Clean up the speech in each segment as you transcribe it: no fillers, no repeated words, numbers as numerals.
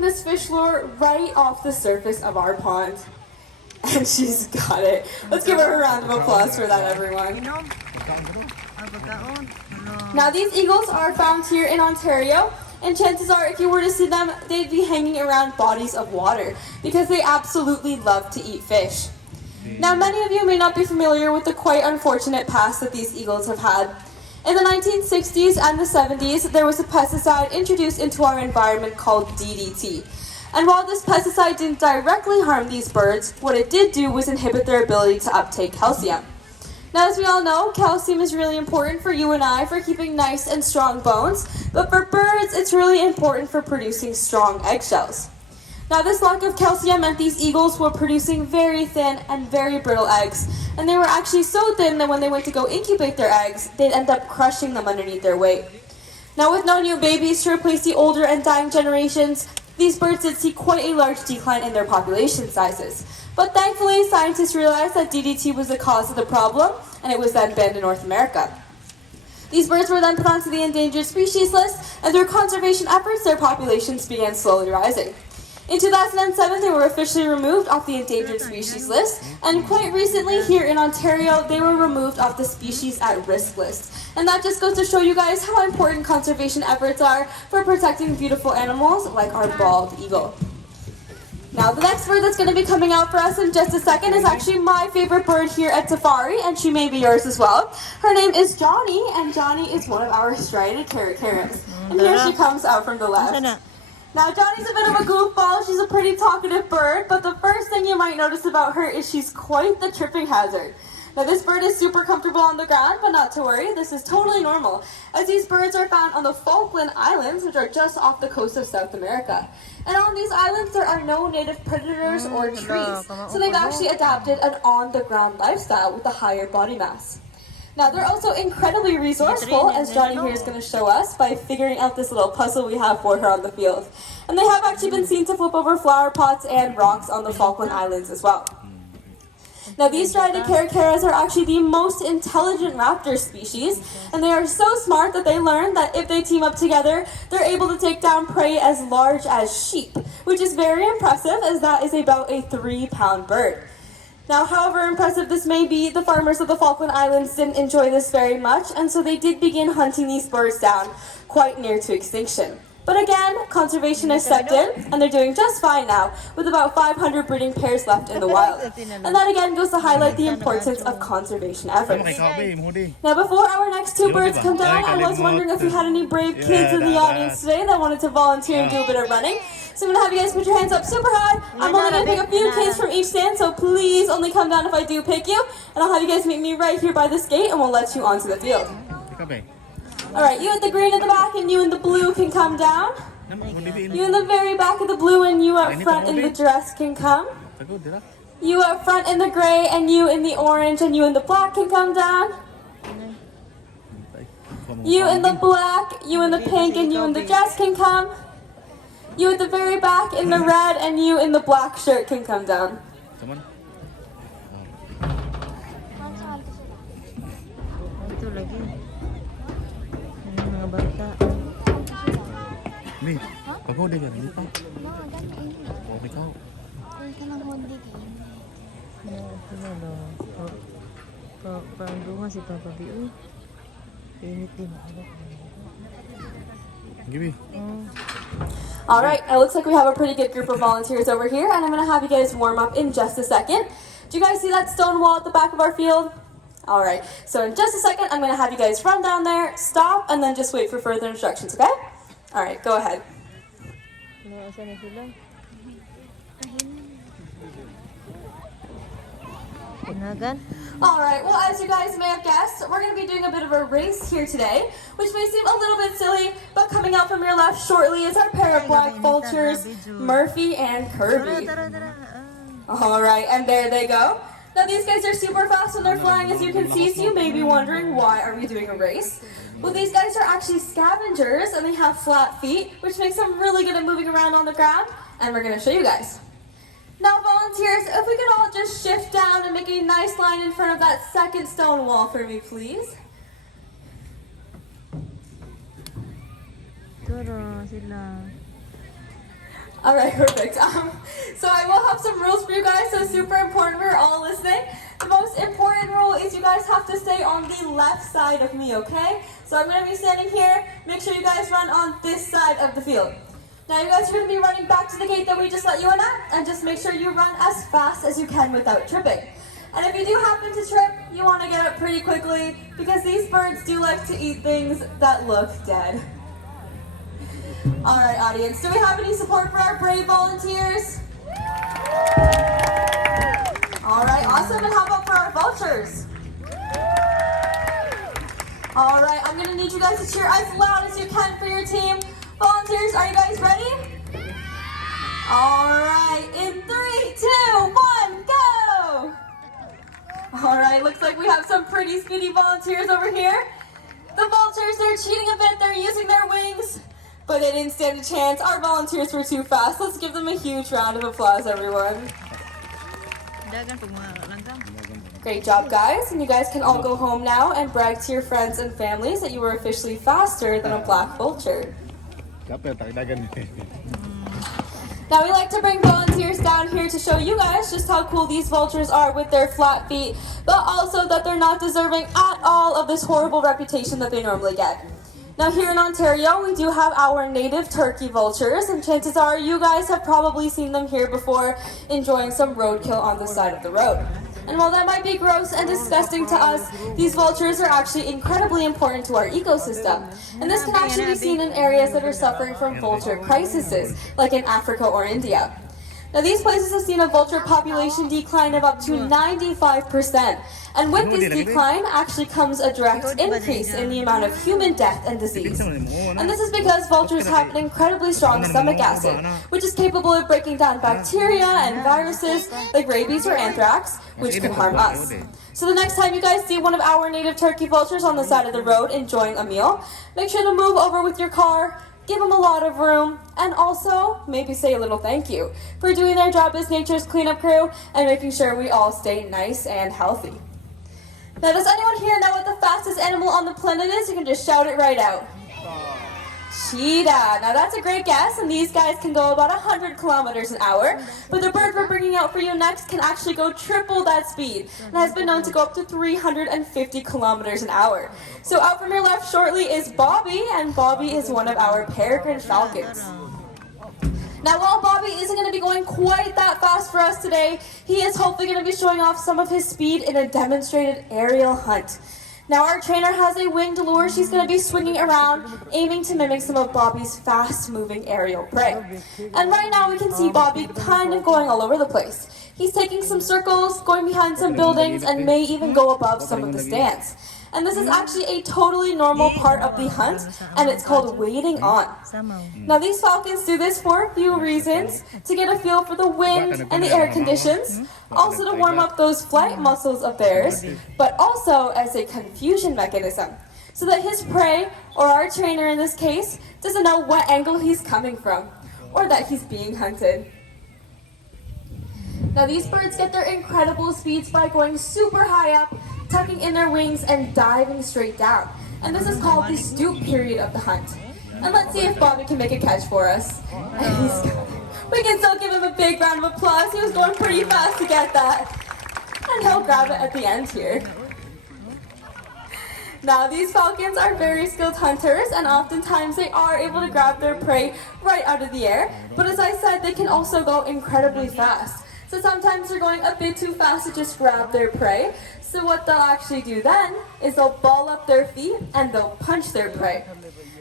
this fish lure right off the surface of our pond. And she's got it. Let's give her a round of applause for that, everyone. Now these eagles are found here in Ontario, and chances are if you were to see them, they'd be hanging around bodies of water because they absolutely love to eat fish. Now many of you may not be familiar with the quite unfortunate past that these eagles have had. In the 1960s and the 70s, there was a pesticide introduced into our environment called DDT. And while this pesticide didn't directly harm these birds, what it did do was inhibit their ability to uptake calcium. Now, as we all know, calcium is really important for you and I for keeping nice and strong bones, but for birds, it's really important for producing strong eggshells. Now, this lack of calcium meant these eagles were producing very thin and very brittle eggs, and they were actually so thin that when they went to go incubate their eggs, they'd end up crushing them underneath their weight. Now, with no new babies to replace the older and dying generations, these birds did see quite a large decline in their population sizes. But thankfully, scientists realized that DDT was the cause of the problem, and it was then banned in North America. These birds were then put onto the endangered species list, and through conservation efforts, their populations began slowly rising. In 2007, they were officially removed off the endangered species list, and quite recently here in Ontario, they were removed off the species at risk list. And that just goes to show you guys how important conservation efforts are for protecting beautiful animals like our bald eagle. Now, the next bird that's going to be coming out for us in just a second is actually my favorite bird here at Safari, and she may be yours as well. Her name is Johnny, and Johnny is one of our striated caracaras. And here she comes out from the left. Now, Johnny's a bit of a goofball. She's a pretty talkative bird, but the first thing you might notice about her is she's quite the tripping hazard. Now, this bird is super comfortable on the ground, but not to worry, this is totally normal, as these birds are found on the Falkland Islands, which are just off the coast of South America. And on these islands, there are no native predators or trees, so they've actually adapted an on-the-ground lifestyle with a higher body mass. Now, they're also incredibly resourceful, as Johnny here is going to show us by figuring out this little puzzle we have for her on the field. And they have actually been seen to flip over flower pots and rocks on the Falkland Islands as well. Now, these striated caracaras are actually the most intelligent raptor species, and they are so smart that they learned that if they team up together, they're able to take down prey as large as sheep, which is very impressive, as that is about a 3-pound bird. Now, however impressive this may be, the farmers of the Falkland Islands didn't enjoy this very much, and so they did begin hunting these birds down quite near to extinction. But again, conservation has stepped in, and they're doing just fine now, with about 500 breeding pairs left in the wild. And that again goes to highlight the importance of conservation efforts. Now, before our next two birds come down, I was wondering if we had any brave kids in the audience today that wanted to volunteer and do a bit of running. So I'm going to have you guys put your hands up super high. I'm only going to pick a few kids from each stand, so please only come down if I do pick you. And I'll have you guys meet me right here by this gate, and we'll let you onto the field. Alright, you at the green at the back and you in the blue can come down. You in the very back of the blue and you up front in the dress can come. You up front in the gray and you in the orange and you in the black can come down. You in the black, you in the pink and you in the dress can come. You at the very back in the red and you in the black shirt can come down. Nih, pagod kan ini pa. Oh, ikaw. Si Papa B. Init din ako. Gibi. All right, it looks like we have a pretty good group of volunteers over here, and I'm going to have you guys warm up in just a second. Do you guys see that stone wall at the back of our field? All right, so in just a second, I'm going to have you guys run down there, stop, and then just wait for further instructions, okay? All right, go ahead. All right, well, as you guys may have guessed, we're going to be doing a bit of a race here today, which may seem a little bit silly, but coming out from your left shortly is our pair of black vultures, Murphy and Kirby. All right, and there they go. Now, these guys are super fast when they're flying, as you can see, so you may be wondering, why are we doing a race? Well, these guys are actually scavengers, and they have flat feet, which makes them really good at moving around on the ground, and we're going to show you guys. Now, volunteers, if we could all just shift down and make a nice line in front of that second stone wall for me, please. All right, perfect. So I will have some rules for you guys, so super important for all listening. The most important rule is you guys have to stay on the left side of me, okay? So I'm going to be standing here. Make sure you guys run on this side of the field. Now you guys are going to be running back to the gate that we just let you in at, and just make sure you run as fast as you can without tripping. And if you do happen to trip, you want to get up pretty quickly, because these birds do like to eat things that look dead. Alright, audience, do we have any support for our brave volunteers? Alright, awesome, and how about for our vultures? Alright, I'm going to need you guys to cheer as loud as you can for your team. Volunteers, are you guys ready? Alright, in 3, 2, 1, go! Alright, looks like we have some pretty speedy volunteers over here. The vultures, they're cheating a bit, they're using their wings, but they didn't stand a chance. Our volunteers were too fast. Let's give them a huge round of applause, everyone. Great job, guys, and you guys can all go home now and brag to your friends and families that you were officially faster than a black vulture. Now we like to bring volunteers down here to show you guys just how cool these vultures are with their flat feet, but also that they're not deserving at all of this horrible reputation that they normally get. Now here in Ontario, we do have our native turkey vultures, and chances are you guys have probably seen them here before enjoying some roadkill on the side of the road. And while that might be gross and disgusting to us, these vultures are actually incredibly important to our ecosystem. And this can actually be seen in areas that are suffering from vulture crises, like in Africa or India. Now these places have seen a vulture population decline of up to 95%. And with this decline actually comes a direct increase in the amount of human death and disease. And this is because vultures have an incredibly strong stomach acid, which is capable of breaking down bacteria and viruses like rabies or anthrax, which can harm us. So the next time you guys see one of our native turkey vultures on the side of the road enjoying a meal, make sure to move over with your car, give them a lot of room, and also maybe say a little thank you for doing their job as nature's cleanup crew and making sure we all stay nice and healthy. Now, does anyone here know what the fastest animal on the planet is? You can just shout it right out. Cheetah. Now that's a great guess, and these guys can go about 100 kilometers an hour, but the bird we're bringing out for you next can actually go triple that speed, and has been known to go up to 350 kilometers an hour. So out from your left shortly is Bobby, and Bobby is one of our peregrine falcons. Now, while Bobby isn't going to be going quite that fast for us today, he is hopefully going to be showing off some of his speed in a demonstrated aerial hunt. Now, our trainer has a winged lure she's going to be swinging around, aiming to mimic some of Bobby's fast-moving aerial prey. And right now, we can see Bobby kind of going all over the place. He's taking some circles, going behind some buildings, and may even go above some of the stands. And this is actually a totally normal part of the hunt, and it's called waiting on. Now these falcons do this for a few reasons: to get a feel for the wind and the air conditions, also to warm up those flight muscles of theirs, but also as a confusion mechanism, so that his prey, or our trainer in this case, doesn't know what angle he's coming from, or that he's being hunted. Now these birds get their incredible speeds by going super high up, tucking in their wings and diving straight down. And this is called the stoop period of the hunt. And let's see if Bobby can make a catch for us. And we can still give him a big round of applause. He was going pretty fast to get that. And he'll grab it at the end here. Now these falcons are very skilled hunters, and oftentimes they are able to grab their prey right out of the air. But as I said, they can also go incredibly fast. So sometimes they're going a bit too fast to just grab their prey. So what they'll actually do then is they'll ball up their feet and they'll punch their prey.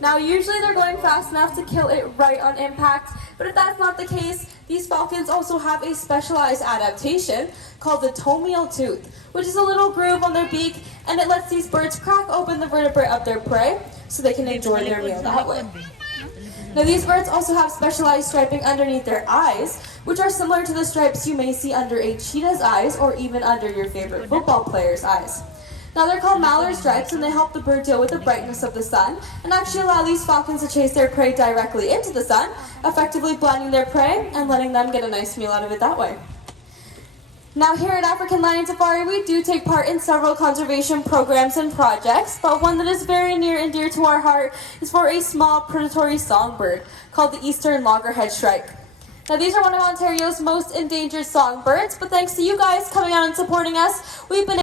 Now usually they're going fast enough to kill it right on impact, but if that's not the case, these falcons also have a specialized adaptation called the tomial tooth, which is a little groove on their beak, and it lets these birds crack open the vertebrae of their prey so they can enjoy their meal that way. Now these birds also have specialized striping underneath their eyes, which are similar to the stripes you may see under a cheetah's eyes or even under your favorite football player's eyes. Now they're called mallard stripes, and they help the bird deal with the brightness of the sun and actually allow these falcons to chase their prey directly into the sun, effectively blinding their prey and letting them get a nice meal out of it that way. Now here at African Lion Safari, we do take part in several conservation programs and projects, but one that is very near and dear to our heart is for a small predatory songbird called the eastern loggerhead shrike. Now, these are one of Ontario's most endangered songbirds, but thanks to you guys coming out and supporting us, we've been